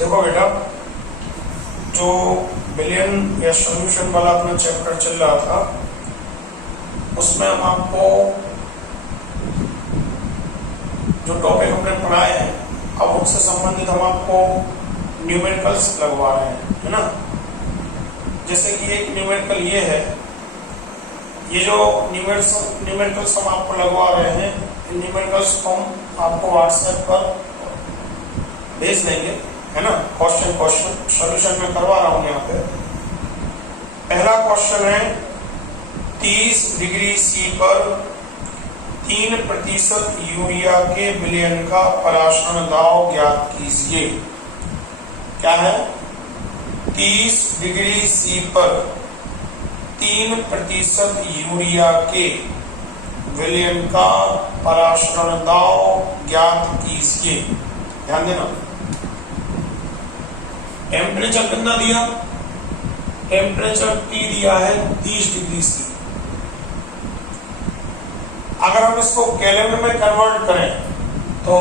देखो बेटा, जो बिलियन या सॉल्यूशन वाला अपना चैप्टर चल रहा था उसमें हम आपको जो टॉपिक हमने पढ़ाए हैं अब उससे संबंधित हम आपको न्यूमेरिकल्स लगवा रहे हैं, है ना। जैसे कि एक न्यूमेरिकल ये है, ये जो न्यूमेरिकल्स हम आपको लगवा रहे हैं, इन न्यूमेरिकल्स को हम आपको व्हाट्सएप पर भेज देंगे, है ना। क्वेश्चन सॉल्यूशन में करवा रहा हूं यहाँ पे। पहला क्वेश्चन है 30 डिग्री सी पर 3% यूरिया के विलयन का परासरण दाब ज्ञात कीजिए। क्या है? 30 डिग्री सी पर 3% यूरिया के विलयन का परासरण दाब ज्ञात कीजिए। ध्यान देना, टेम्परेचर कितना दिया? टेम्परेचर T दिया है 30 डिग्री सी। अगर हम इसको केल्विन में कन्वर्ट करें तो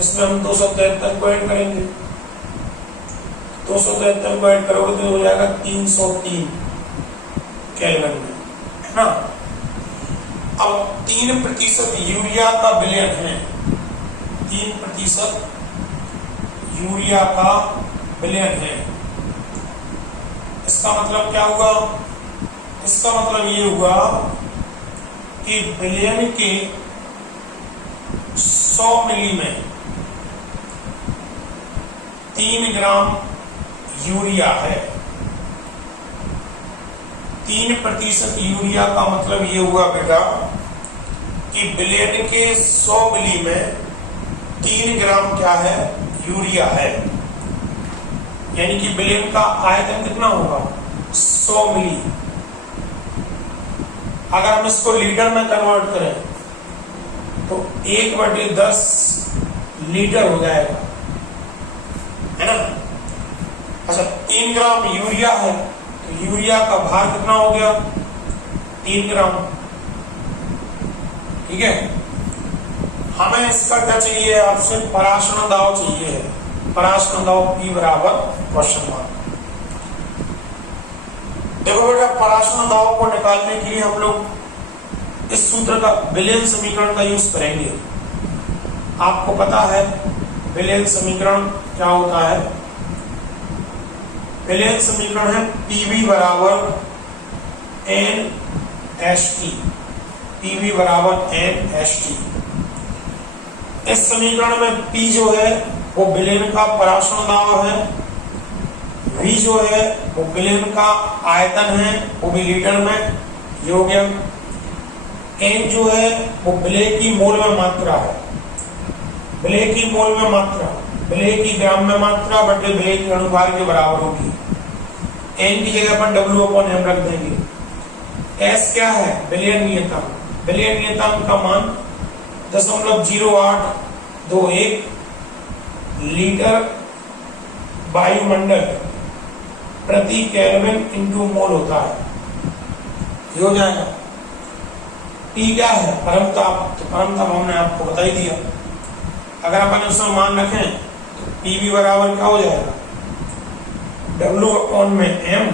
इसमें हम 273 को ऐड करेंगे। 273 को ऐड करोगे तो हो जाएगा 303 केल्विन में, है ना। अब 3% यूरिया का विलयन है, 3% यूरिया का विलयन है। इसका मतलब क्या हुआ? इसका मतलब ये हुआ कि विलयन के 100 मिली में 3 ग्राम यूरिया है। 3% यूरिया का मतलब ये हुआ बेटा कि विलयन के 100 मिली में 3 ग्राम क्या है? यूरिया है। यानी कि विलयन का आयतन कितना होगा? 100 मिली। अगर हम इसको लीटर में कन्वर्ट करें तो 1/10 लीटर हो जाएगा, है ना। अच्छा, 3 ग्राम यूरिया है तो यूरिया का भार कितना हो गया? 3 ग्राम। ठीक है। हमें इसका क्या चाहिए? आपसे परासरण दाब चाहिए। परासरण दाब P बराबर क्वेश्चन मार्क। देखो बेटा, परासरण दाब को निकालने के लिए हम लोग इस सूत्र का विलयन समीकरण का यूज करेंगे। आपको पता है विलयन समीकरण क्या होता है? विलयन समीकरण है PV बराबर NHT। PV बराबर NHT। इस समीकरण में P जो है वो विलयन का परासरण दाब है, V जो है वो विलयन का आयतन है, वो भी लीटर में, ये हो गया। N जो है वो विलय की मोल में मात्रा है। विलय की मोल में मात्रा, विलय की ग्राम में मात्रा बटे विलय के अणुभार के बराबर होगी। N की जगह पर W/M रख देंगे। S क्या है? विलयन नियतांक। विलयन नियतांक का मान 0.0821 लीटर वायुमंडल प्रति केल्विन इंटू मोल होता है। ये हो जाएगा। T क्या है? परमताप। तो परमताप हमने आपको बता ही दिया। अगर अपन उसमें मान रखें तो PV बराबर क्या हो जाएगा? W/M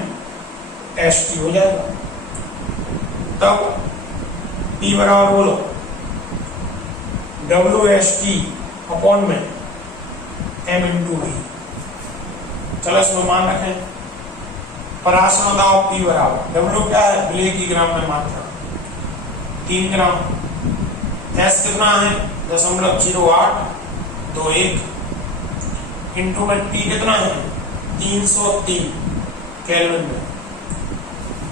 HT हो जाएगा। तब P बराबर बोलो WHT/में M इंटू V। चलो इसमें मान रखें। परासरण दाब P बराबर W क्या है? विलय की ग्राम में मात्रा 3 ग्राम। S कितना है? 0.0821 इंटू में T कितना है? 303 केल्विन में,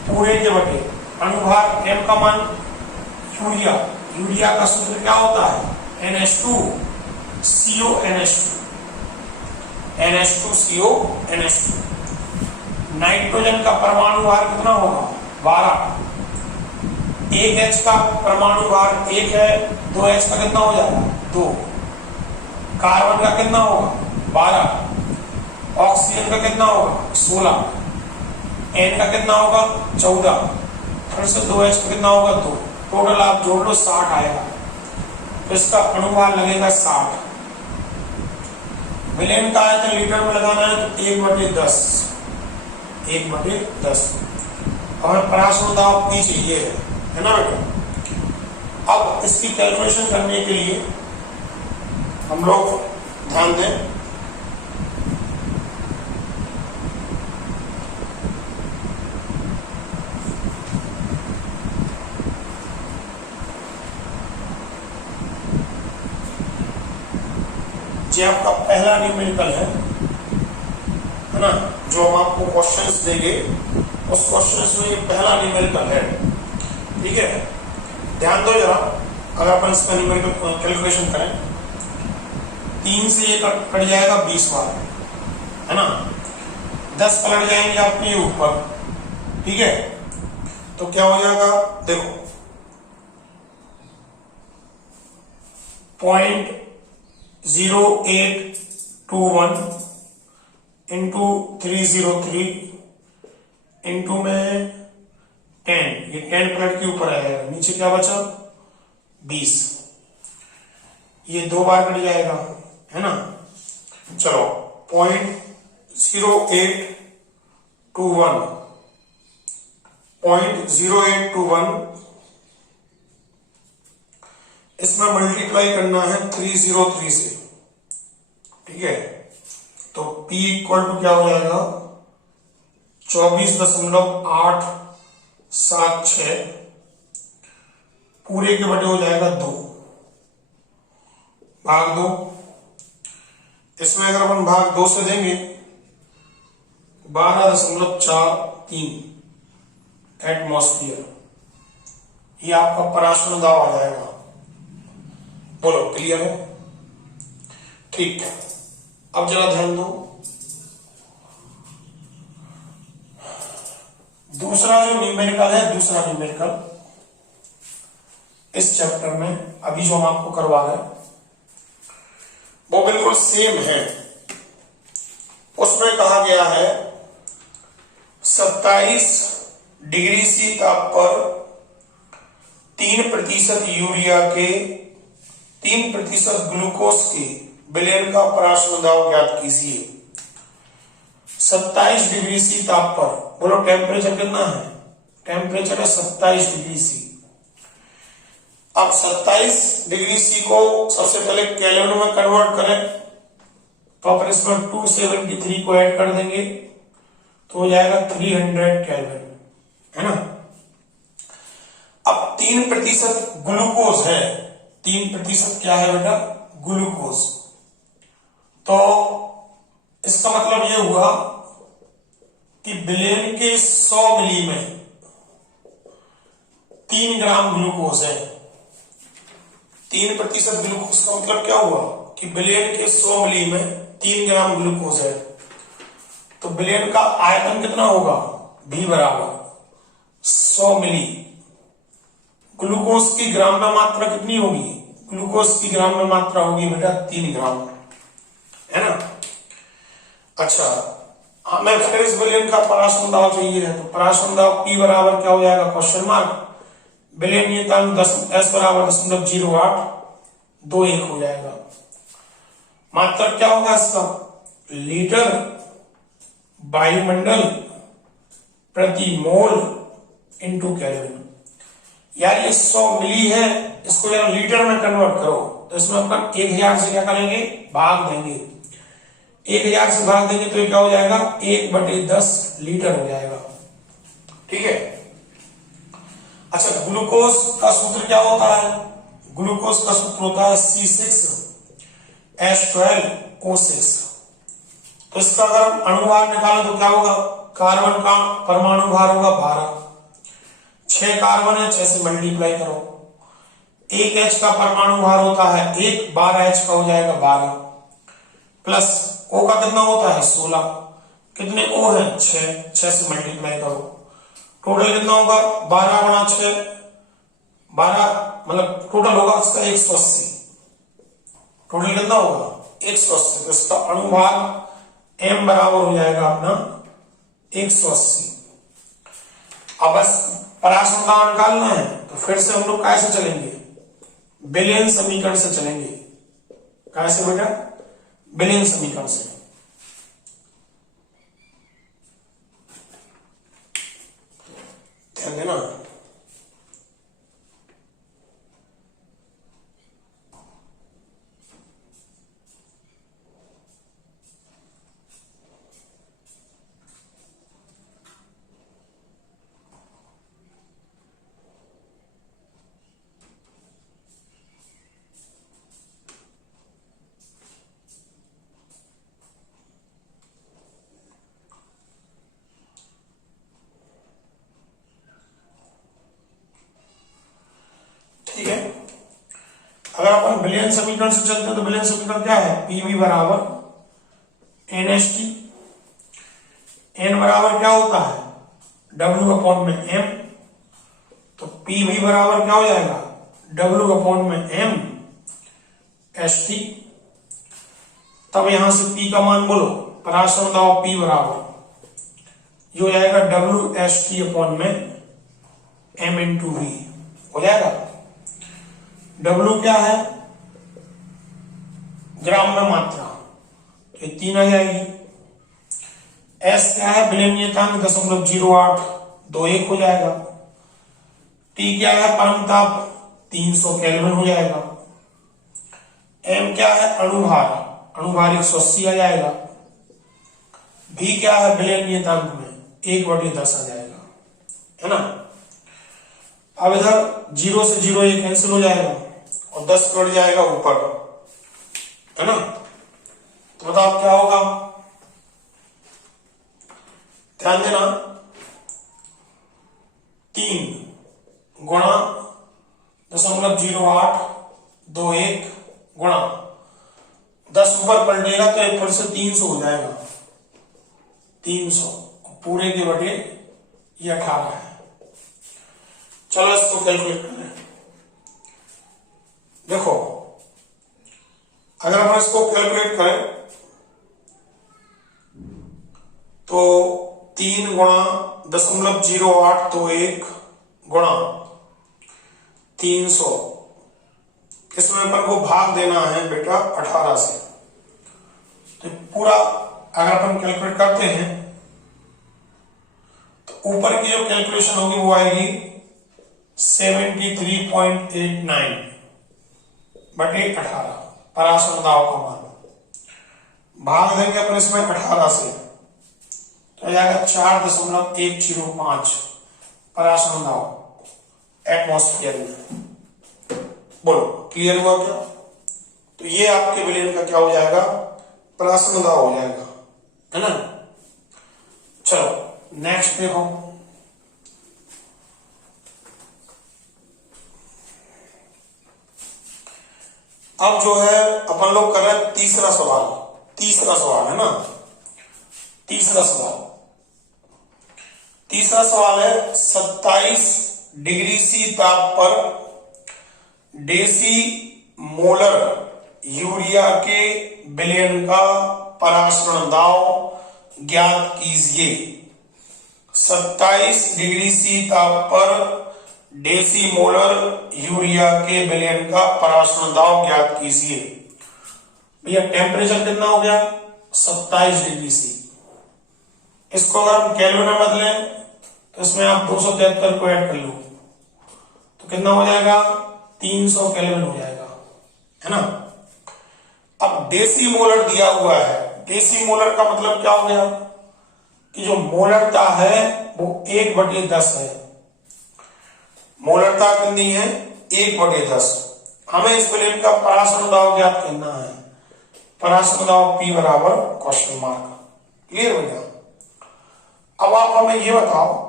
पूरे के बटे अणुभार M का मान यूरिया। यूरिया का सूत्र क्या होता है? NH2CO NH2। NH2CO NH2। Nitrogen का परमाणु भार कितना होगा? 12। 1H का परमाणु भार 1 है, 2H का कितना हो जाएगा? 2। कार्बन का कितना होगा? 12। ऑक्सीजन का कितना होगा? 16। N का कितना होगा? 14। फिर से 2H का कितना होगा? 2। टोटल आप जोड़ लो 60 आएगा। तो इसका अणुभार लगेगा 60। विलेन का आयतन लीटर में लगाना है तो 1/10, 1/10। हमें पराश्रय दाब P चाहिए है ना बेटा। अब इसकी कैलकुलेशन करने के लिए हम लोग ध्यान दें, ये आपका पहला न्यूमेरिकल है ना, जो हम आपको क्वेश्चंस देंगे उस क्वेश्चंस में ये पहला न्यूमेरिकल है, ठीक है। ध्यान दो जरा, अगर अपन इसका न्यूमेरिकल कैलकुलेशन करें, 3 से ये कट जाएगा 20 बार, है ना, 10 पलट जाएंगे आपके ऊपर, ठीक है। तो क्या हो जाएगा, देखो 0.0821 इंटू 303 इंटू में 10, ये 10 पलट के ऊपर आएगा, नीचे क्या बचा 20, ये 2 बार कट जाएगा, है ना। चलो 0.0821 इसमें मल्टीप्लाई करना है 303 से, ठीक है। तो P इक्वल टू क्या हो जाएगा 24.876 पूरे के बटे हो जाएगा 2 भाग 2। इसमें अगर अपन भाग 2 से देंगे 12.43 एटमॉस्फेयर, ये आपका पराश्रय दाब आ जाएगा। बोलो क्लियर है, ठीक है। अब जरा ध्यान दो, दूसरा जो न्यूमेरिकल है, दूसरा न्यूमेरिकल इस चैप्टर में अभी जो हम आपको करवा रहे हैं वो बिल्कुल सेम है। उसमें कहा गया है 27 डिग्री सी ताप पर 3% यूरिया के 3% ग्लूकोज के विलयन का पराश्रय दाब ज्ञात कीजिए। 27 डिग्री सी ताप पर, बोलो टेम्परेचर कितना है, टेम्परेचर है 27 डिग्री सी। अब 27 डिग्री सी को सबसे पहले केल्विन में कन्वर्ट करें तो अपन इसमें 273 को ऐड कर देंगे तो हो जाएगा 300 केल्विन, है ना। अब 3% ग्लूकोज है, 3% क्या है बेटा, ग्लूकोज। तो इसका मतलब यह हुआ कि विलेन के 100 मिली में 3 ग्राम ग्लूकोज है। 3% ग्लूकोज का मतलब क्या हुआ कि विलेन के 100 मिली में 3 ग्राम ग्लूकोज है। तो विलेन का आयतन कितना होगा, V बराबर 100 मिली। ग्लूकोज की ग्राम में मात्रा कितनी होगी, ग्लूकोज की ग्राम में मात्रा होगी बेटा 3 ग्राम, है ना। अच्छा, हमें फिर इस विलेन का पराश्रय दाब चाहिए है, तो पराश्रय दाब P बराबर क्या हो जाएगा, क्वेश्चन मार्क, विलेन नियतांक S बराबर 0.0821 हो जाएगा। मात्रा क्या होगा इसका, लीटर वायुमंडल प्रति मोल इंटू केल्विन। यार ये 100 मिली है, इसको यार लीटर में कन्वर्ट करो तो इसमें अपन 1000 से क्या करेंगे, भाग देंगे। 1000 से भाग देंगे तो ये क्या हो जाएगा, 1/10 लीटर हो जाएगा, ठीक है। अच्छा, ग्लूकोज का सूत्र क्या होता है, ग्लूकोज का सूत्र होता है C6H12O6। तो इसका अगर हम अणुभार निकालें तो क्या होगा, कार्बन का परमाणु भार होगा 12, 6 कार्बन है, 6 से मल्टीप्लाई करो, 1 H का परमाणु भार होता है 1, 12 H का हो जाएगा 12, प्लस O का कितना होता है 16, कितने O है 6, 6 से मल्टीप्लाई करो, टोटल कितना होगा 12 गुणा 6, 12 मतलब टोटल होगा उसका 180, टोटल कितना होगा 180। तो इसका अणुभार M बराबर हो जाएगा अपना 180। अब बस पराश्रय दाब निकालना है तो फिर से हम लोग कैसे चलेंगे, विलेन समीकरण से चलेंगे। कैसे बेटा, बिलियन समीकरण से। ध्यान देना, ठीक है। अगर अपन बिलियन समीकरण से चलते हैं तो बिलियन समीकरण क्या है, पीवी बराबर एन एच टी। एन बराबर क्या होता है, डब्ल्यू अपॉन में एम, तो पीवी बराबर क्या हो जाएगा, डब्ल्यू अपॉन में एम एच टी। तब यहां से पी का मान बोलो, पराश्रम दाव पी बराबर ये हो जाएगा डब्ल्यू एच टी अपॉन में एम इंटू वी हो जाएगा। डब्ल्यू क्या है, ग्राम में मात्रा, तो ये 3 आ जाएगी। एस क्या है, विलयनीयतांक 0.0821 हो जाएगा। टी क्या है, परम ताप 300 केल्विन हो जाएगा। एम क्या है, अणुभार, अणुभार 180 आ जाएगा। भी क्या है, विलयनीयतांक में 1/10 आ जाएगा, है ना। अब इधर 0 से 0 ये कैंसिल हो जाएगा और 10 बढ़ जाएगा ऊपर, है ना। तो बताओ क्या होगा, ध्यान देना, 3 गुणा 0.0821 गुणा 10 ऊपर पलटेगा तो एक फिर से 300 हो जाएगा, 300 पूरे के बटे ये 18 है। चलो इसको कैलकुलेट करें। देखो अगर हम इसको कैलकुलेट करें तो 3 गुणा 0.0821 गुणा 300, इसमें अपन को भाग देना है बेटा 18 से। तो पूरा अगर अपन कैलकुलेट करते हैं तो ऊपर की जो कैलकुलेशन होगी वो आएगी 73.89 बटे 18 पराश्रम दाव का मान। भाग देंगे अपन इसमें 18 से तो आ जाएगा 4.105 पराश्रम दाव एटमॉस्फेयर में। बोलो क्लियर हुआ क्या। तो ये आपके विलयन का क्या हो जाएगा, पराश्रम दाव हो जाएगा, है ना। चलो नेक्स्ट देखो, अब जो है अपन लोग कर रहे हैं तीसरा सवाल है ना। तीसरा सवाल है 27 डिग्री सी ताप पर डेसी मोलर यूरिया के विलयन का पराशरण दाव ज्ञात कीजिए। 27 डिग्री सी ताप पर डेसी मोलर यूरिया के विलयन का पराशरण दाव ज्ञात कीजिए। भैया टेम्परेचर कितना हो गया, 27 डिग्री सी। इसको अगर हम केल्विन में बदलें तो इसमें आप 273 को ऐड कर लो तो कितना हो जाएगा, 300 केल्विन हो जाएगा, है ना। अब डेसी मोलर दिया हुआ है, डेसी मोलर का मतलब क्या हो गया कि जो मोलरता है वो 1/10 है। मोलरता कितनी है, 1/10। हमें इस विलयन का पराशरण दाव ज्ञात करना है। पराशरण दाव P बराबर क्वेश्चन मार्क। क्लियर हो गया। अब आप हमें ये बताओ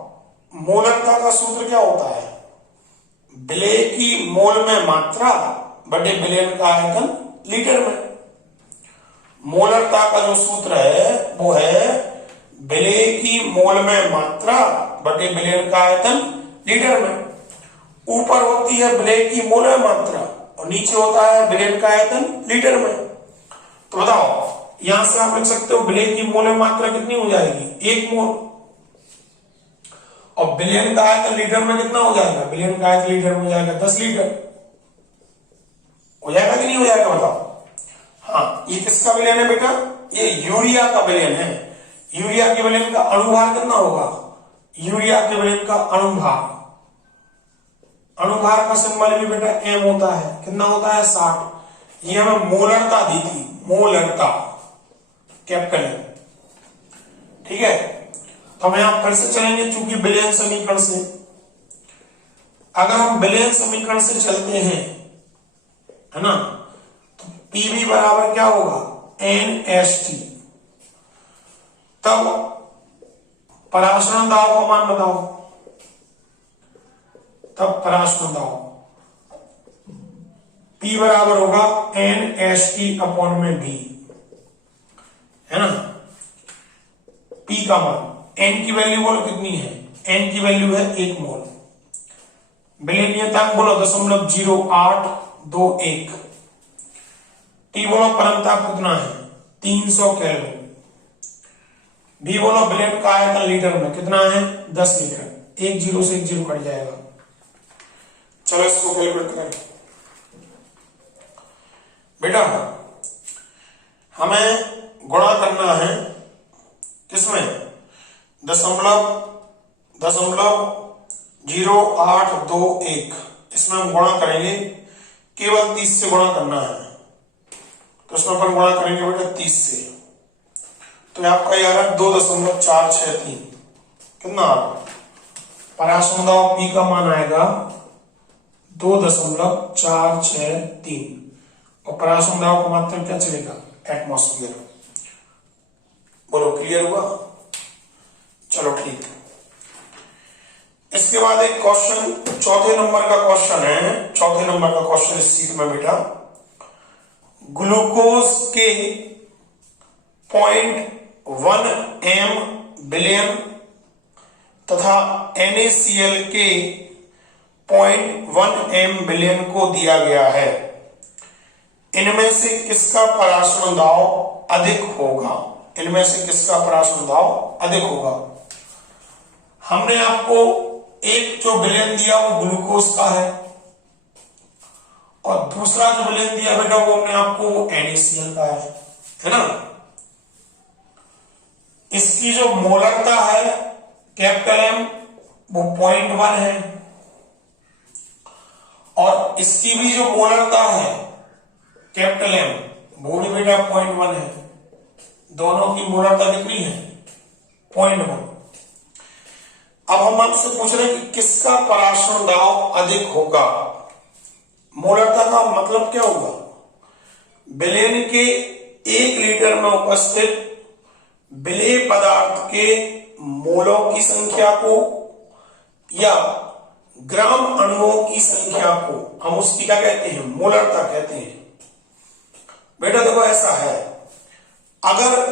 मोलरता का सूत्र क्या होता है, विलय की मोल में मात्रा बटे विलयन का आयतन लीटर में। मोलरता का जो सूत्र है वो है विलय की मोल में मात्रा बटे विलयन का आयतन लीटर में। ऊपर होती है विलय की मोल में मात्रा और नीचे होता है विलयन का आयतन लीटर में। तो बताओ यहां से आप लिख सकते हो विलय की मोल में मात्रा कितनी हो जाएगी, 1 मोल, और विलयन का आयतन लीटर में कितना हो जाएगा, विलयन का आयतन लीटर में हो जाएगा 10 लीटर। हो जाएगा कि नहीं हो जाएगा बताओ। हाँ ये ये किसका विलयन है बेटा? ये यूरिया का विलयन है। यूरिया के विलयन का अणुभार कितना होगा? यूरिया के विलयन का अणुभार, अणुभार का सिंबल भी बेटा एम होता है। कितना होता है? 60। ये हमें मोलरता दी थी, मोलरता कैपिटल एम। ठीक है, तो हम यहां फिर से चलेंगे चूंकि विलयन समीकरण से। अगर हम विलयन समीकरण से चलते हैं, है ना, तो पीवी बराबर क्या होगा? NHT। तब पराशरण दाब का मान बताओ। तब पराशरण दाब P बराबर होगा NHT अपॉन में V, है ना। P का मान, N की वैल्यू बोलो कितनी है? N की वैल्यू है 1 मोल। विलयनीयतांक बोलो 0.0821। T बोलो परमताप कितना है? 300 केल्विन। V बोलो विलयन का आयतन लीटर में कितना है? 10 लीटर। एक जीरो से एक जीरो कट जाएगा। चलो इसको कैलकुलेट करें बेटा। हमें गुणा करना है किसमें? 0.0821। इसमें हम गुणा करेंगे, केवल 30 से गुणा करना है। तो इसमें अपन गुणा करेंगे बेटा 30 से, तो आपका ये आ रहा है 2.463। कितना आ रहा? पराशरण दाब P का मान आएगा 2.463 और पराशरण दाब का मात्रक क्या चलेगा? एटमॉस्फेयर। बोलो क्लियर हुआ? चलो ठीक। इसके बाद एक क्वेश्चन, चौथे नंबर का क्वेश्चन है। चौथे नंबर का क्वेश्चन इस सीट में बेटा, ग्लूकोज के 0.1 m बिलियन तथा NaCl के 0.1 m बिलियन को दिया गया है। इनमें से किसका पराशरण दाब अधिक होगा? इनमें से किसका पराशरण दाब अधिक होगा? हमने आपको एक जो विलयन दिया वो ग्लूकोज का है, और दूसरा जो विलयन दिया बेटा वो हमने आपको NaCl का है ना। इसकी जो मोलरता है कैपिटल M वो 0.1 है, और इसकी भी जो मोलरता है कैपिटल M वो भी बेटा 0.1 है। दोनों की मोलरता कितनी है? 0.1। अब हम आपसे पूछ रहे हैं कि किसका पराशरण दाब अधिक होगा। मोलरता का मतलब क्या होगा? विलयन के 1 लीटर में उपस्थित विलेय पदार्थ के मोलों की संख्या को या ग्राम अणुओं की संख्या को हम उसकी क्या कहते हैं? मोलरता कहते हैं। बेटा देखो ऐसा है, अगर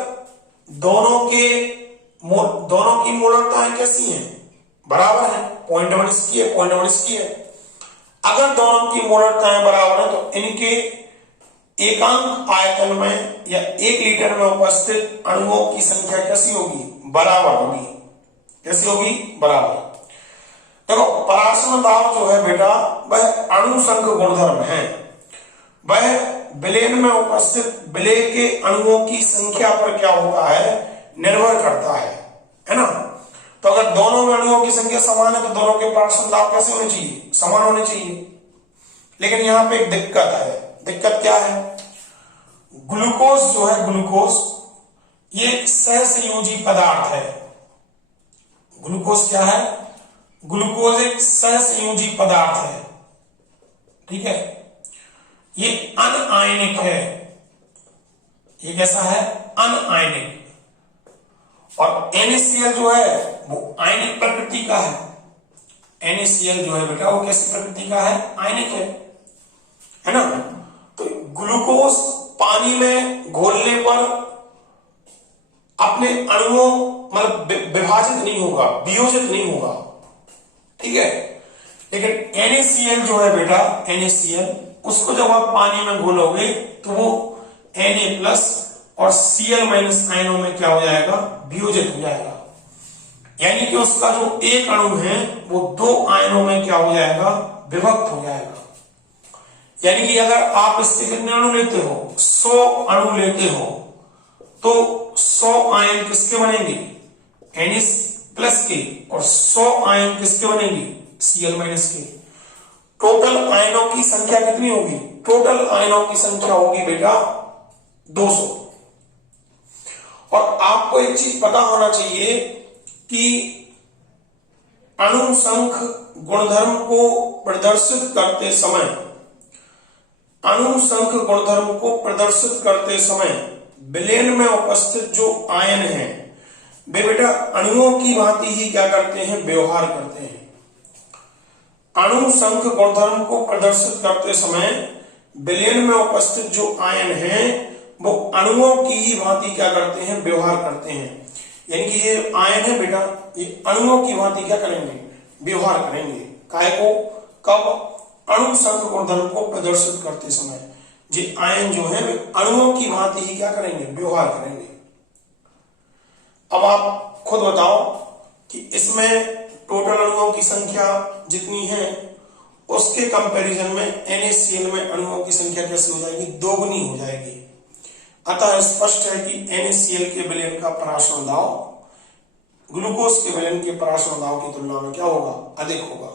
दोनों की मोलरताएं कैसी हैं? बराबर है। 0.1 इसकी है, 0.1 इसकी है। अगर दोनों की मोलरताएं बराबर है तो इनके एकांक आयतन में या 1 लीटर में उपस्थित अणुओं की संख्या कैसी होगी? बराबर होगी। कैसी होगी? बराबर। देखो पराशरण दाब जो है बेटा वह अणुसंघ गुणधर्म है, वह विलयन में उपस्थित विलेय के अणुओं की संख्या पर क्या होता है? निर्भर करता है ना। तो अगर दोनों में अणुओं की संख्या समान है तो दोनों के पराशरण दाब कैसे होने चाहिए? समान होने चाहिए। लेकिन यहां पे एक दिक्कत है। दिक्कत क्या है? ग्लूकोज जो है, ग्लूकोज ये एक सहसंयोजी पदार्थ है। ग्लूकोज क्या है? ग्लूकोज एक सहसंयोजी पदार्थ है। ठीक है, ये अनआयनिक है। ये कैसा है? अनआयनिक। और NaCl जो है वो आयनिक प्रकृति का है। NaCl जो है बेटा वो कैसी प्रकृति का है? आयनिक है ना। तो ग्लूकोज पानी में घोलने पर अपने अणुओं मतलब विभाजित नहीं होगा, वियोजित नहीं होगा। ठीक है, लेकिन NaCl जो है बेटा, NaCl उसको जब आप पानी में घोलोगे तो वो Na+ और Cl- आयनों में क्या हो जाएगा? वियोजित हो जाएगा। यानी कि उसका जो एक अणु है वो 2 आयनों में क्या हो जाएगा? विभक्त हो जाएगा। यानी कि अगर आप इसके कितने अणु लेते हो, 100 अणु लेते हो, तो 100 आयन किसके बनेंगे, Na+ के, और 100 आयन किसके बनेंगे, Cl- के। टोटल आयनों की संख्या कितनी होगी, टोटल आयनों की संख्या होगी बेटा 200। और आपको एक चीज पता होना चाहिए कि अणु संख गुणधर्म को प्रदर्शित करते समय, अणु संख गुणधर्म को प्रदर्शित करते समय विलयन में उपस्थित जो आयन हैं वे बेटा अणुओं की भांति ही क्या करते हैं, व्यवहार करते हैं। अणु संख गुणधर्म को प्रदर्शित करते समय विलयन में उपस्थित जो आयन हैं वो अणुओं की ही भांति क्या करते हैं, व्यवहार करते हैं। यानी कि ये आयन है बेटा, ये अणुओं की भांति क्या करेंगे, व्यवहार करेंगे। काय को, कब, अणु संख गुणधर्म को प्रदर्शित करते समय ये आयन जो है वे अणुओं की भांति ही क्या करेंगे, व्यवहार करेंगे। अब आप खुद बताओ कि इसमें टोटल अणुओं की संख्या जितनी है उसके कंपैरिजन में NaCl में अणुओं की संख्या कैसे हो जाएगी, दोगुनी हो जाएगी। अतः स्पष्ट है कि NaCl के विलयन का पराशरण दाब ग्लूकोज के विलयन के पराशरण दाब की तुलना में क्या होगा, अधिक होगा।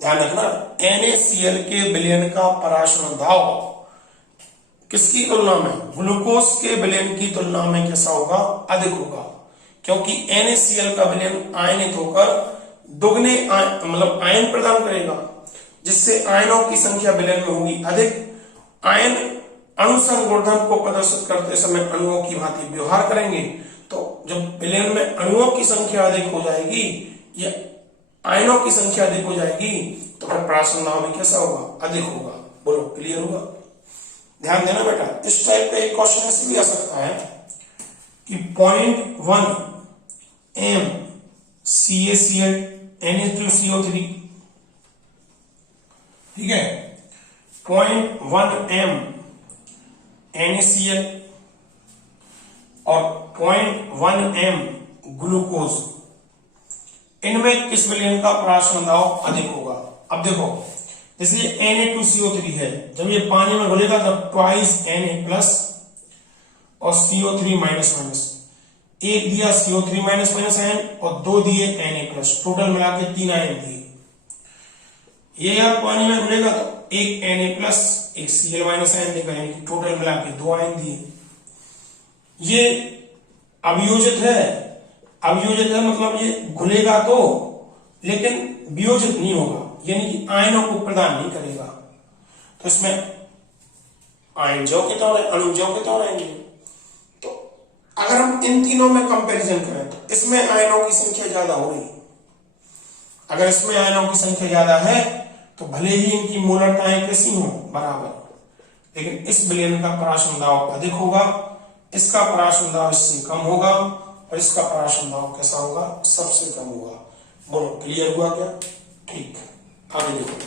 ध्यान रखना, NaCl के विलयन का पराशरण दाब किसकी तुलना में, ग्लूकोज के विलयन की तुलना में कैसा होगा, अधिक होगा। क्योंकि NaCl का विलयन आयनित होकर दुगने मतलब आयन प्रदान करेगा, जिससे आयनों की संख्या विलयन में होगी अधिक। आयन अणु संघ गुणधर्म को प्रदर्शित करते समय अणुओं की भांति व्यवहार करेंगे, तो जब विलयन में अणुओं की संख्या अधिक हो जाएगी या आयनों की संख्या अधिक हो जाएगी तो फिर पराशरण दाब भी कैसा होगा, अधिक होगा। बोलो, क्लियर होगा। ध्यान देना बेटा, इस टाइप का एक क्वेश्चन ऐसे भी आ सकता है कि 0.1 m CaCl Na2CO3, ठीक है, 0.1 m NaCl और 0.1 m ग्लूकोज, इनमें किस विलयन का पराशरण दाब अधिक होगा। अब देखो, जैसे Na2CO3 है, जब ये पानी में घुलेगा तब ट्वाइस Na+ और CO3-, एक दिया CO3- आयन और 2 दिए Na+, टोटल मिला के 3 आयन दिए। ये यार पानी में घुलेगा तो एक Na+, एक Cl- आयन देगा, यानी टोटल मिला के 2 आयन दिए। ये अवियोजित है, अवियोजित है मतलब ये घुलेगा तो लेकिन वियोजित नहीं होगा, यानी कि आयनों को प्रदान नहीं करेगा। तो इसमें आयन जो के तौर, अणु जो के तौर आएंगे। तो अगर हम इन तीनों में कंपैरिजन करें तो इसमें आयनों की संख्या ज्यादा हो रही। अगर इसमें आयनों की संख्या ज्यादा है तो भले ही इनकी मोलरताएं कैसी हों, बराबर, लेकिन इस विलयन का पराशरण दाब अधिक होगा, इसका पराशरण दाब इससे कम होगा और इसका पराशरण दाब कैसा होगा, सबसे कम होगा। बोलो, क्लियर हुआ क्या? ठीक, आगे देखो।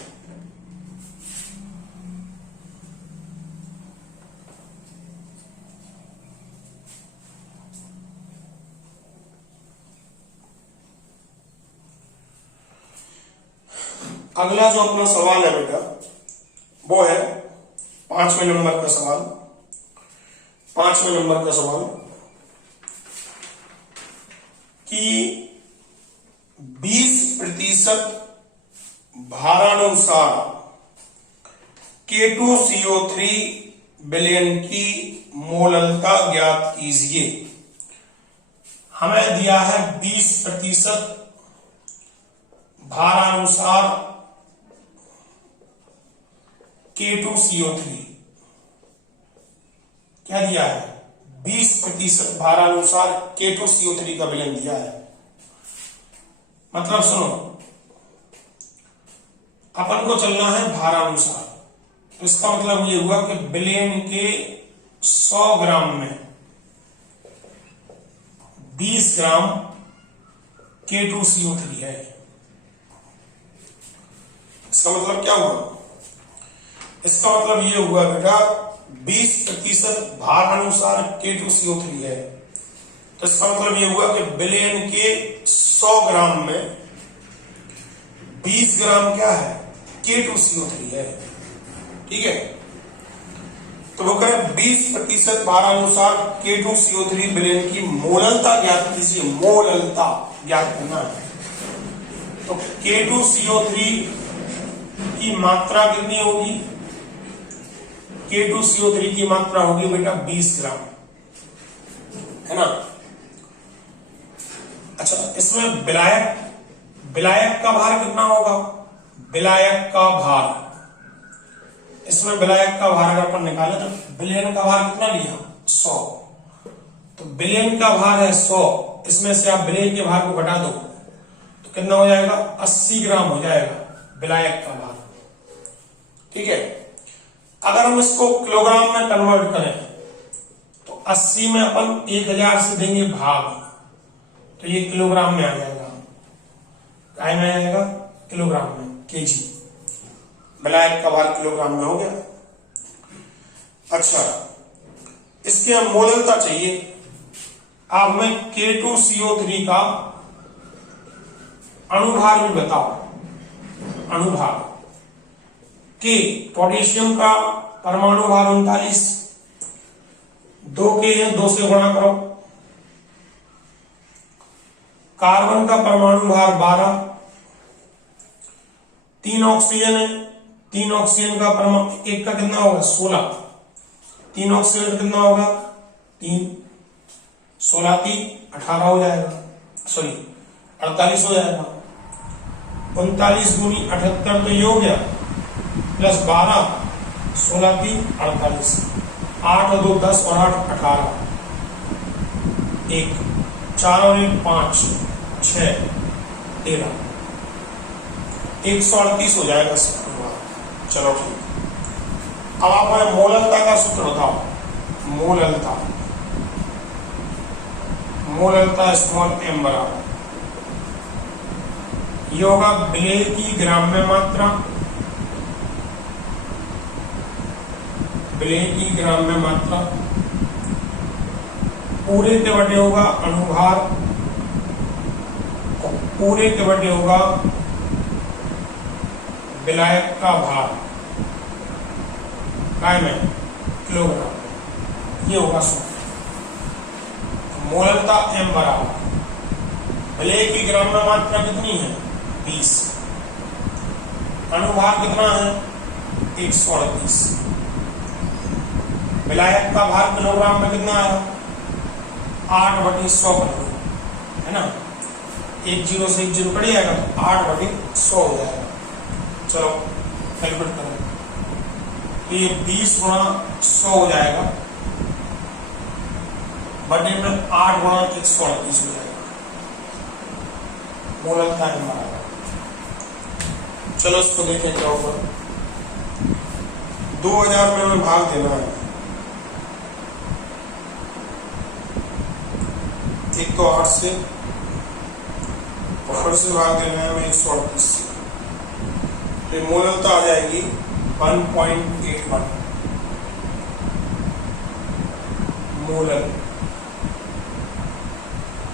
अगला जो अपना सवाल है बेटा वो है 5वें नंबर का सवाल। 5वें नंबर का सवाल कि 20% भारानुसार K2CO3 विलयन की मोललता ज्ञात कीजिए। हमें दिया है 20% भारानुसार K2CO3, क्या दिया है, 20% भारानुसार K2CO3 का विलयन दिया है। मतलब सुनो, अपन को चलना है भारानुसार, तो इसका मतलब ये हुआ कि विलयन के 100 ग्राम में 20 ग्राम K2CO3 है। इसका मतलब क्या हुआ, इसका मतलब ये हुआ बेटा 20% भारानुसार K2CO3 है, तो इसका मतलब ये हुआ कि विलयन के 100 ग्राम में 20 ग्राम क्या है, K2CO3 है। ठीक है। तो वो करें 20% भारानुसार K2CO3 विलेन की मोललता ज्ञात कीजिए। मोललता ज्ञात करना है। तो K2CO3 की मात्रा कितनी होगी? K2CO3 की मात्रा होगी बेटा 20 ग्राम, है ना। अच्छा, इसमें विलायक का भार कितना होगा? विलायक का भार, इसमें विलायक का भार अगर अपन निकाले तो विलेन का भार कितना लिया? 100। तो विलेन का भार है 100, इसमें से आप विलेन के भार को घटा दो तो कितना हो जाएगा? 80 ग्राम हो जाएगा विलायक का भार, ठीक है। अगर हम इसको किलोग्राम में कन्वर्ट करें तो 80 में अपन 1000 से देंगे भाग, तो ये किलोग्राम में आ जाएगा। काय में आएगा? किलोग्राम में, केजी। विलायक का भार किलोग्राम में हो गया। अच्छा, इसकी हम मोललता चाहिए। अब हमें K2CO3 का अणुभार भी बताओ। अणुभार के पोटेशियम का परमाणु भार 39, 2 के है, 2 से गुणा करो। कार्बन का परमाणु भार 12, 3 ऑक्सीजन है, 3 ऑक्सीजन का परमाणु एक का कितना होगा? 16, 3 ऑक्सीजन का कितना होगा? 3, 16 3 18 हो जाएगा, सॉरी 48 हो जाएगा। 39 गुनी 78 तो ये हो गया, प्लस 12, 16 3 48, 8 और 2 10 और 8 18, 1 4 और 1 5 6 13, 138 हो जाएगा इसका। चलो ठीक। अब आप हमें मोललता का सूत्र बताओ। मोललता स्मॉल m बराबर, ये होगा विलेय की ग्राम में मात्रा, विलेय की ग्राम में मात्रा, पूरे के बटे होगा अणुभार, और पूरे के बटे होगा विलायक का भार, काय में? किलोग्राम। ये होगा सूत्र। मोललता m बराबर, विलेय की ग्राम में मात्रा कितनी है? 20, अणुभार कितना है? 138, विलायक का भार किलोग्राम में कितना आया? 8/100 है ना। 1 0 से 1 0 कट जाएगा तो 8/100 हो जाएगा। चलो कैलकुलेट करें, तो ये 20 गुणा 100 हो जाएगा, बटे में 8 गुणा 138 हो जाएगा। मोललता हमारा। चलो इसको देखें क्या होगा। 2000 में हमें भाग देना है, एक तो 8 से और फिर से भाग देना है हमें 138 से, तो मोललता आ जाएगी 1.81 मोलल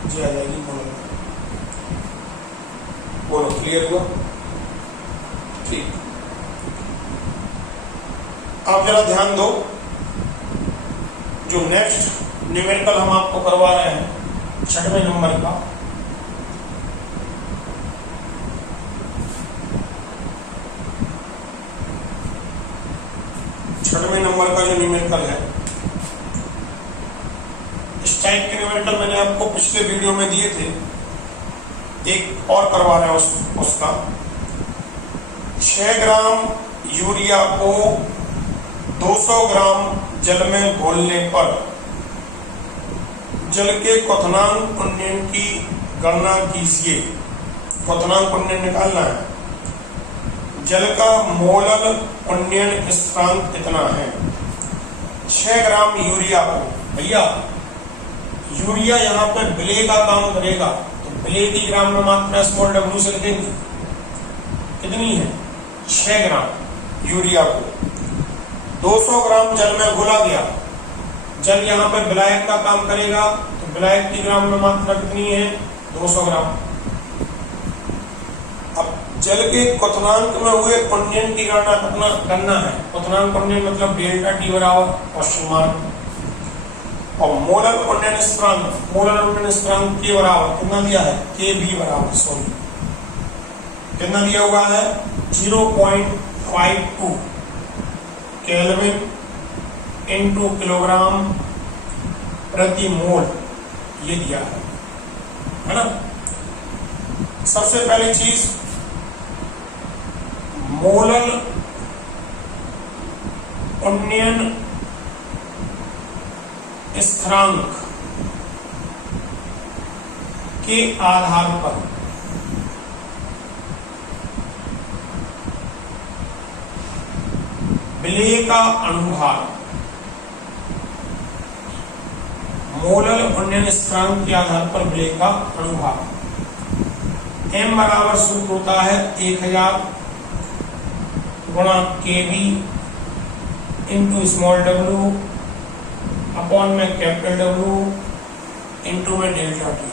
जी आ जाएगी मोलल। बोलो क्लियर हुआ? ठीक। आप जरा ध्यान दो, जो नेक्स्ट न्यूमेरिकल हम आपको करवा रहे हैं 6वें नंबर का, जो न्यूमेरिकल है, इस टाइप के न्यूमेरिकल मैंने आपको पिछले वीडियो में दिए थे, एक और करवा रहे हैं उसका। 6 ग्राम यूरिया को 200 ग्राम जल में घोलने पर जल के क्वथनांक उन्नयन की गणना कीजिए। क्वथनांक उन्नयन निकालना है। जल का मोलल उन्नयन स्थिरांक कितना है? 6 ग्राम यूरिया को, भैया यूरिया यहाँ पे विलेय का काम करेगा, तो विलेय की ग्राम में मात्रा स्मॉल w से लिखेंगे, कितनी है? 6 ग्राम यूरिया को 200 ग्राम जल में घोला गया। जल यहाँ पे विलायक का काम करेगा, तो विलायक की ग्राम में मात्रा कितनी है? 200 ग्राम। अब जल के क्वथनांक में हुए उन्नयन की गणना करना है। क्वथनांक उन्नयन मतलब डेल्टा टी बराबर क्वेश्चन मार्क, और मोलर उन्नयन स्थिरांक के बराबर कितना दिया है, के बी बराबर सॉरी कितना दिया हुआ है 0.52 केल्विन इनटू किलोग्राम प्रति मोल ये दिया है ना। सबसे पहली चीज मोलर उन्नयन स्थिरांक के आधार पर विलेय का अनुभार, मोलर उन्नयन स्थिरांक के आधार पर विलेय का अनुभार m बराबर सूत्र होता है 1000 गुणा kb into small w upon में कैपिटल W इंटू में डेल्टा टी।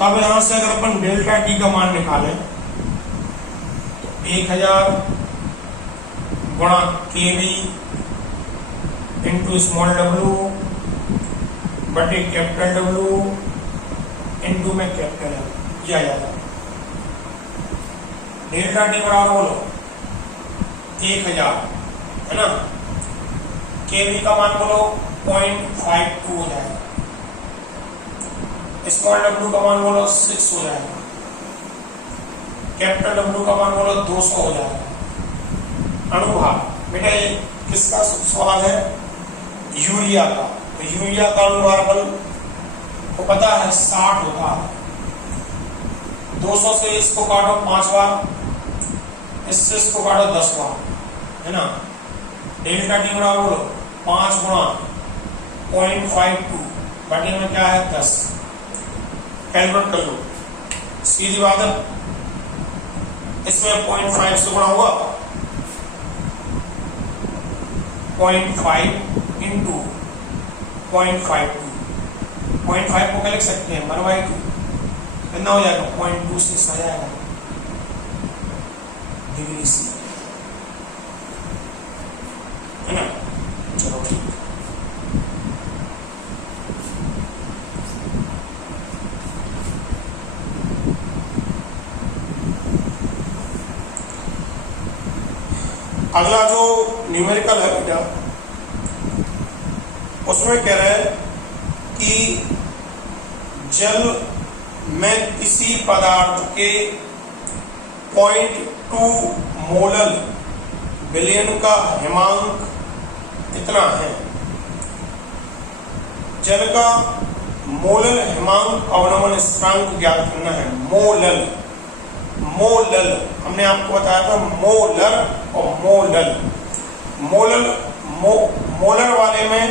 तब यहां से अगर अपन डेल्टा टी का मान निकालें तो 1000 गुणा kb इंटू स्मॉल w बटे कैपिटल W इंटू में कैपिटल L ये आ जाता है। डेल्टा टी बराबर बोलो 1000 है ना, केवी का मान बोलो 0.52 हो जाएगा, स्मॉल w का मान बोलो 6 हो जाएगा, कैपिटल W का मान बोलो 200 हो जाएगा। अनुभार बेटा ये किसका सवाल है, यूरिया का। तो यूरिया का अनुभार बल को पता है 60 होता है। 200 से इसको काटो 5 बार, इससे इसको काटो 10 बार, है ना। डेल्टा टी बराबर बोलो 5 गुणा 0.52 बटे में क्या है 10, कैलकुलेट कर लो सीधी बात है। इसमें 0.5 से गुणा हुआ 0.5 इंटू 0.52, 0.5 को क्या लिख सकते हैं 1/2, कितना हो जाएगा 0.26 आ जाएगा डिग्री सी, है ना। चलो ठीक, अगला जो न्यूमेरिकल है बेटा उसमें कह रहे हैं कि जल में किसी पदार्थ के 0.2 मोलर विलयन का हिमांक इतना है। जल का मोलर हिमांक अवनमन स्थिरांक ज्ञात करना है। मोलर मोलर हमने आपको बताया था मोलर और मोलर। मोलर वाले में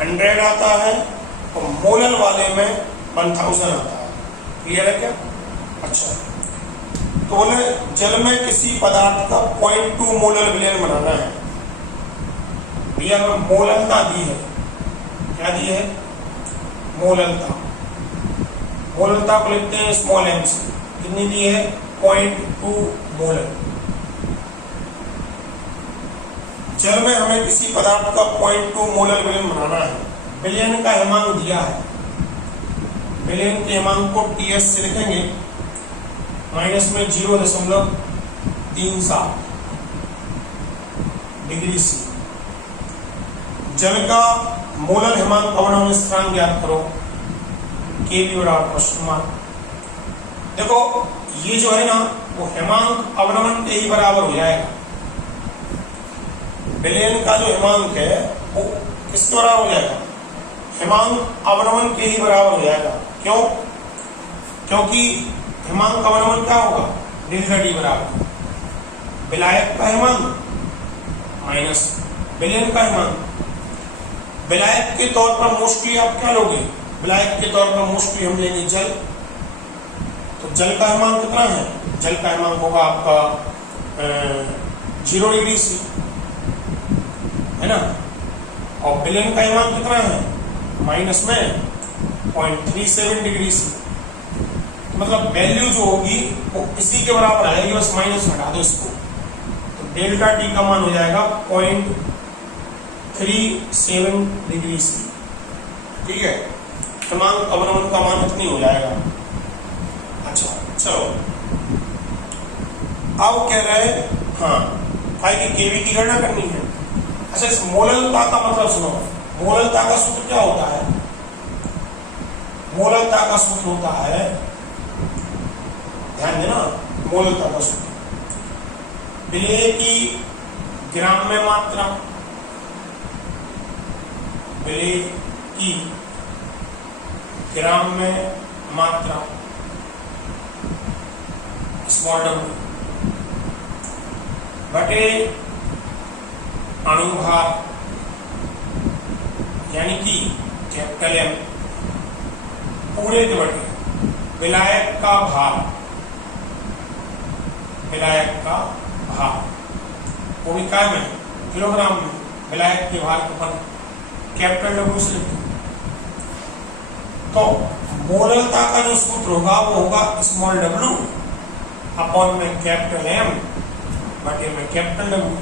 100 आता है और मोलर वाले में 1000 आता है। क्लियर है क्या? अच्छा, तो बोले जल में किसी पदार्थ का 0.2 मोलर विलयन बनाना है। भैया मोलरता दी है, क्या दी है? मोलरता। मोलरता को लिखते हैं स्मॉल m से। कितनी दी है? 0.2 मोलर। जल में हमें किसी पदार्थ का 0.2 मोलर विलयन बनाना है। विलयन का हिमांक दिया है। विलयन के हिमांक को TS से लिखेंगे, माइनस में 0.37 डिग्री सी। जल का मोलर हिमांक अवनमन स्थिरांक ज्ञात करो। Kb बराबर क्वेश्चन मार्क। देखो ये जो है ना वो हिमांक अवनमन के ही बराबर हो जाएगा। विलयन का जो हिमांक है वो किसके बराबर हो जाएगा? हिमांक अवनमन के ही बराबर हो जाएगा। क्यों? क्योंकि हिमांक अवनमन क्या होगा? डेल्टा टी बराबर विलायक का हिमांक माइनस विलयन का हिमांक। विलायक के तौर पर मोस्टली आप क्या लोगे? विलायक के तौर पर मोस्टली हम लेंगे जल। तो जल का हिमांक कितना है? जल का हिमांक होगा आपका 0 डिग्री सी, है ना। और विलयन का हिमांक कितना है? माइनस में 0.37 डिग्री सी। तो मतलब वैल्यू जो होगी वो इसी के बराबर आएगी, बस माइनस हटा दो इसको। तो डेल्टा टी का मान हो जाएगा 0.37 डिग्री सी। ठीक है, क्रमांक अवनमन का मान इतनी हो जाएगा। अच्छा चलो, अब कह रहे हाँ फाई की केवी की गणना करनी है। अच्छा, इस मोललता का मतलब सुनो। मोललता का सूत्र क्या होता है? मोललता का सूत्र होता है, ध्यान देना, मोललता का सूत्र विलेय की ग्राम में मात्रा, विलेय की ग्राम में मात्रा स्मॉल डब्ल्यू बटे अणुभार यानी कि कैपिटल एम पूरे के बटे विलायक का भार, विलायक का भार वो भी काय में किलोग्राम में, विलायक के भार को अपन कैपिटल डब्ल्यू से लिखते हैं। तो मोललता का जो सूत्र होगा वो होगा स्मॉल डब्ल्यू अपॉन में कैपिटल एम बटे में कैपिटल डब्ल्यू।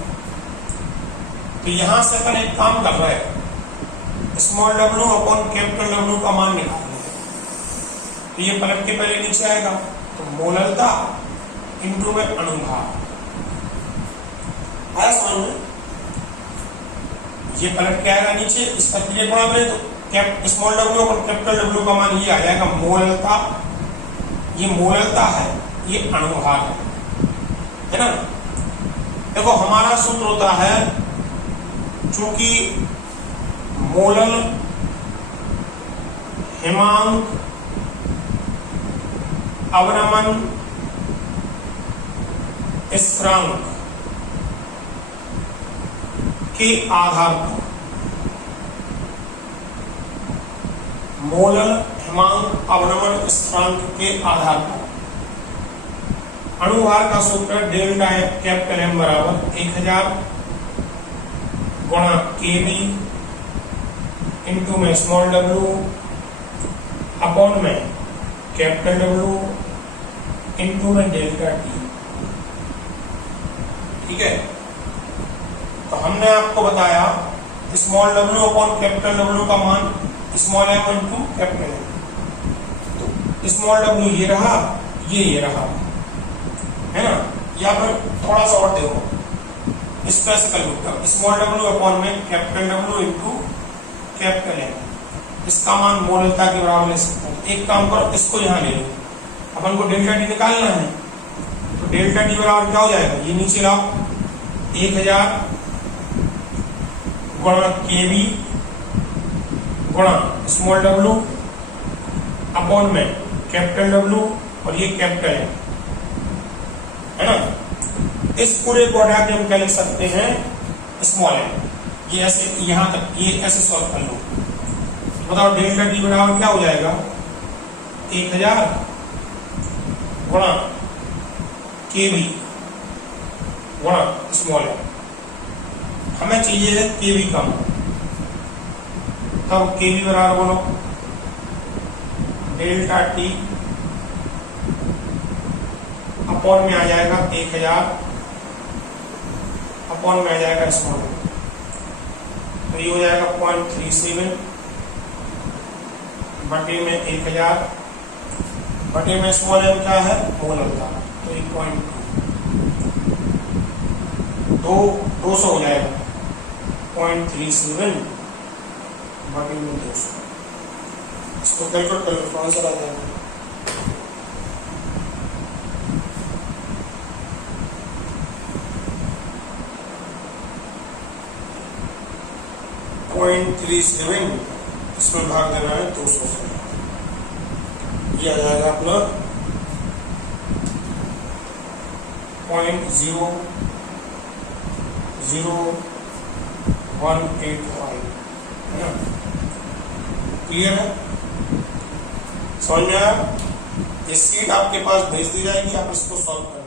तो यहां से अपन एक काम कर रहे हैं, स्मॉल डब्ल्यू अपॉन कैपिटल डब्ल्यू का मान निकालना है। तो ये पलट के पहले नीचे आएगा, तो मोललता इंटू में अणुभार आया समझ में। ये पलट के आएगा नीचे, इसका क्रिया गुणा करें तो स्मॉल डब्ल्यू और कैपिटल डब्ल्यू का मान ये आ जाएगा मोललता। ये मोललता है, ये अणुभार है ना। देखो हमारा सूत्र होता है, चूंकि मोलल हिमांक अवनमन स्थिरांक के आधार पर, मोलल हिमांक अवनमन स्थिरांक के आधार पर अणुभार का सूत्र डेल्टा कैपिटल एम बराबर 1000 गुणा केवी इंटू में स्मॉल डब्ल्यू अपॉन में कैपिटल डब्ल्यू इंटू में डेल्टा टी। ठीक है, तो हमने आपको बताया स्मॉल डब्ल्यू अपॉन कैपिटल डब्ल्यू का मान small m into capital M. तो स्मॉल डब्ल्यू ये रहा, ये रहा, है ना। या फिर थोड़ा सा और देखो, स्पेसिफिक उत्तर स्मॉल डब्ल्यू अपॉन में capital W into capital M, इसका मान मोललता के बराबर ले सकते हैं। एक काम करो, इसको यहां ले लो, अपन को डेल्टा टी निकालना है। तो डेल्टा टी बराबर क्या हो जाएगा, ये नीचे लाओ, 1000 गुणा केवी गुणा स्मॉल डब्ल्यू अपॉन में कैपिटल डब्ल्यू और ये कैपिटल एम, है ना। इस पूरे को हटा के हम क्या लिख सकते हैं, स्मॉल एम। ये ऐसे यहां तक ये ऐसे सॉल्व कर लो। बताओ डेल्टा टी बराबर क्या हो जाएगा, 1000 गुणा केवी गुणा स्मॉल एम। हमें चाहिए है केवी का मान, तब केवी बराबर बोलो डेल्टा टी अपॉन में आ जाएगा 1000 अपॉन में आ जाएगा स्मॉल एम। तो ये हो जाएगा 0.37 बटे में 1000 बटे में स्मॉल एम क्या है, मोललता। तो 200 हो जाएगा, 0.37 बटे में 200। इसको कैलकुलेट कर लो, आंसर आ जाएगा 0.37, इसमें भाग देना है 200 से, ये आ जाएगा अपना 0.00185, है ना। क्लियर है, समझ में आया। ये सीट आपके पास भेज दी जाएगी, आप इसको सॉल्व करें।